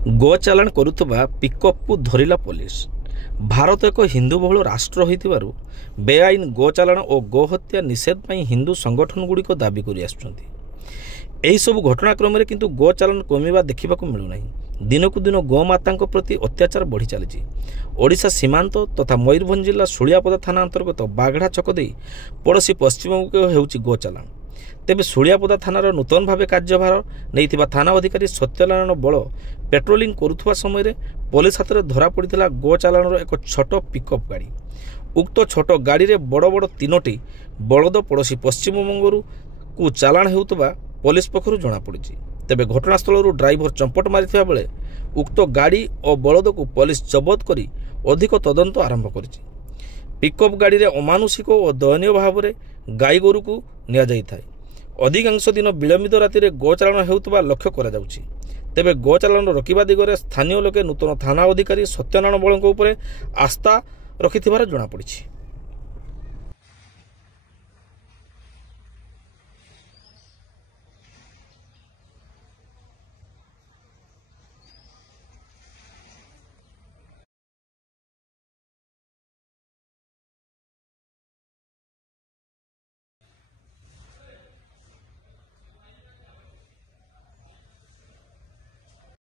गो चालाण करुवा pickup को धरिला police. Bharat एक हिंदू बहुल राष्ट्र होइतिबारु बेआईन गो चालाण और गो हत्या निषेध में हिंदू संगठन गुड़िक दाबी कर सब घटनाक्रम में किंतु गो चालाण कमिबा देखा मिलूना। दिनक दिन गोमाता प्रति अत्याचार बढ़ी चली। ओडिशा सीमांत तथा मयूरभंज जिला सुलियापदा थाना अंतर्गत बागढ़ा छक दे पड़ोशी पश्चिमबंग होउछि गो चालाण। तेबे सुलियापदा थानार नूतन भाव कार्यभार नहीं थाना अधिकारी सत्यनारायण बल पेट्रोलिंग करुवा समय पुलिस हाथ में धरा पड़ा गो चालाणर एक छोट पिकअप गाड़ी। उक्त छोट गाड़ी में बड़ बड़ 3टी बलद पड़ोशी पश्चिमबंग को चालाण होउतबा पुलिस पक्षरु जଣାपड़ी। तेबे घटनास्थल ड्राइवर चंपट मारिथिबा बेले उक्त गाड़ी और बलद को पुलिस जबत करी अधिक तदंत आरंभ करिछि। पिकअप गाड़ी में अमानुषिक और दयनीय भाव में गाई गोरु को निया जाइथाय। अधिकांश दिन विलंबित राति में गो चालाण हेउतबा लक्ष्य करा जाउछि। तेबे गो चालाण रोकिबा दिगरे स्थानीय लोके नूतन थाना अधिकारी सत्यनारायण बलଙ୍କ ଉପରେ आस्था रखिथिबार जଣାपड़ी।